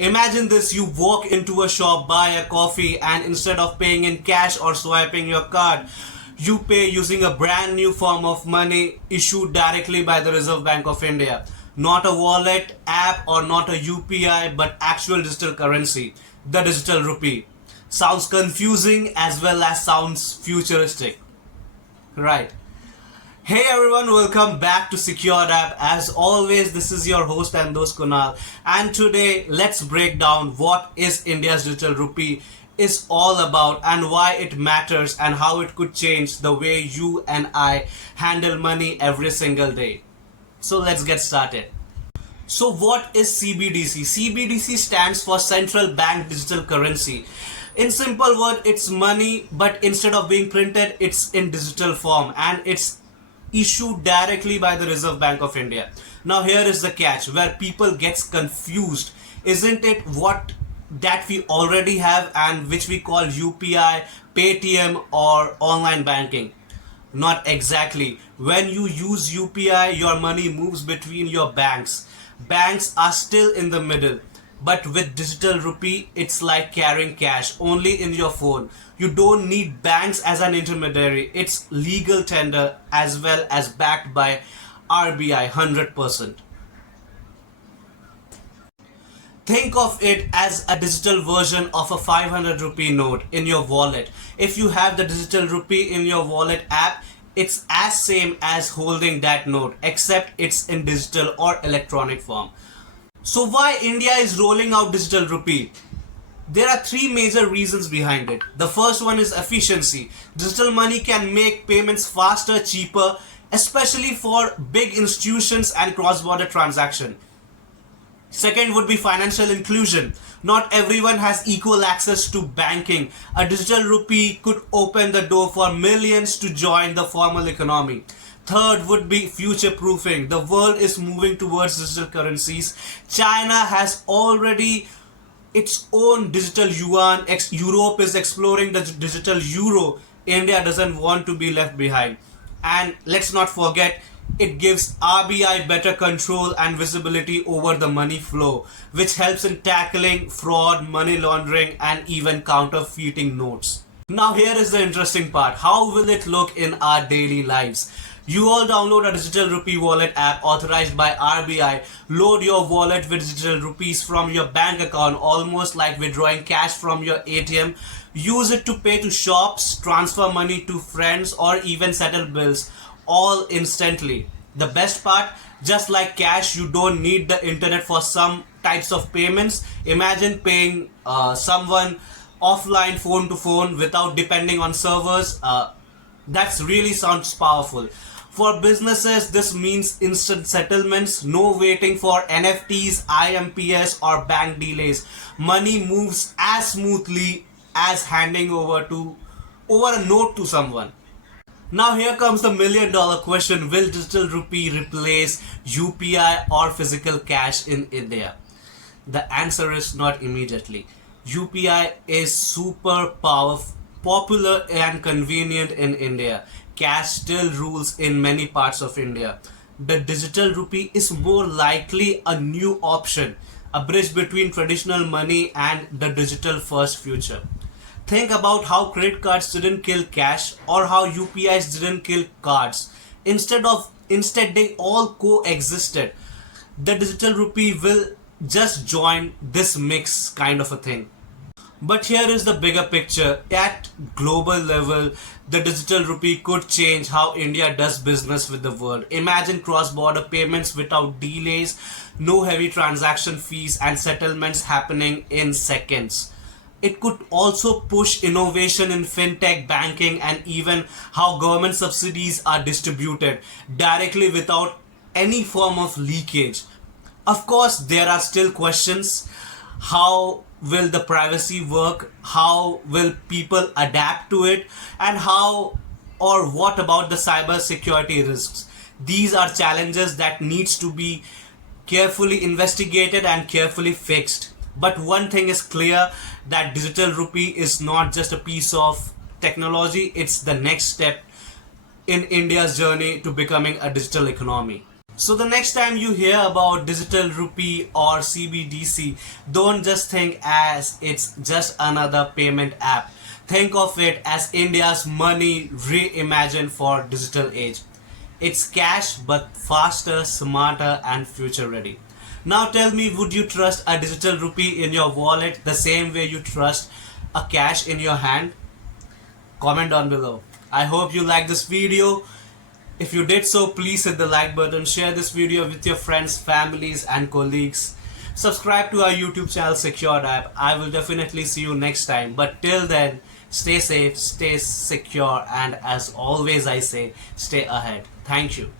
Imagine this, you walk into a shop, buy a coffee, and instead of paying in cash or swiping your card, you pay using a brand new form of money issued directly by the Reserve Bank of India. Not a wallet, app, or not a UPI, but actual digital currency, the digital rupee. Sounds confusing as well as sounds futuristic. Right. Hey everyone, welcome back to SecureDApp. As always, this is your host and host Kunal. And today, let's break down what is India's digital rupee is all about and why it matters and how it could change the way you and I handle money every single day. So let's get started. So what is CBDC? CBDC stands for Central Bank Digital Currency. In simple word, it's money, but instead of being printed, it's in digital form and it's issued directly by the Reserve Bank of India. Now here is the catch where people gets confused. Isn't it what that we already have and which we call UPI, Paytm or online banking? Not exactly. When you use UPI, your money moves between your banks. Banks are still in the middle. But with digital rupee, it's like carrying cash only in your phone. You don't need banks as an intermediary. It's legal tender as well as backed by RBI 100%. Think of it as a digital version of a 500 rupee note in your wallet. If you have the digital rupee in your wallet app, it's as same as holding that note, except it's in digital or electronic form. So why India is rolling out digital rupee? There are three major reasons behind it. The first one is efficiency. Digital money can make payments faster, cheaper, especially for big institutions and cross-border transaction. Second would be financial inclusion. Not everyone has equal access to banking. A digital rupee could open the door for millions to join the formal economy. Third would be future proofing. The world is moving towards digital currencies. China has already its own digital yuan. Europe is exploring the digital euro. India doesn't want to be left behind. And let's not forget, it gives RBI better control and visibility over the money flow, which helps in tackling fraud, money laundering, and even counterfeiting notes. Now here is the interesting part. How will it look in our daily lives? You all download a digital rupee wallet app authorized by RBI. Load your wallet with digital rupees from your bank account, almost like withdrawing cash from your ATM. Use it to pay to shops, transfer money to friends, or even settle bills, all instantly. The best part, just like cash, you don't need the internet for some types of payments. Imagine paying someone offline, phone to phone, without depending on servers. That's really sounds powerful. For businesses, this means instant settlements, no waiting for NFTs, IMPS, or bank delays. Money moves as smoothly as handing over a note to someone. Now here comes the $1,000,000 question. Will digital rupee replace UPI or physical cash in India? The answer is not immediately. UPI is super powerful, popular and convenient in India. Cash still rules in many parts of India. The digital rupee is more likely a new option, a bridge between traditional money and the digital first future. Think about how credit cards didn't kill cash or how UPIs didn't kill cards. Instead they all coexisted. The digital rupee will just join this mix kind of a thing. But here is the bigger picture. At global level, the digital rupee could change how India does business with the world. Imagine cross-border payments without delays, no heavy transaction fees, and settlements happening in seconds. It could also push innovation in fintech, banking, and even how government subsidies are distributed directly without any form of leakage. Of course, there are still questions. How will the privacy work? How will people adapt to it? And how or what about the cybersecurity risks? These are challenges that needs to be carefully investigated and carefully fixed. But one thing is clear, that digital rupee is not just a piece of technology, it's the next step in India's journey to becoming a digital economy. So the next time you hear about digital rupee or CBDC, don't just think as it's just another payment app. Think of it as India's money reimagined for digital age. It's cash but faster, smarter and future ready. Now tell me, would you trust a digital rupee in your wallet the same way you trust a cash in your hand? Comment down below. I hope you liked this video. If you did so, please hit the like button, share this video with your friends, families and colleagues. Subscribe to our YouTube channel SecureDApp. I will definitely see you next time. But till then, stay safe, stay secure, and as always I say, stay ahead. Thank you.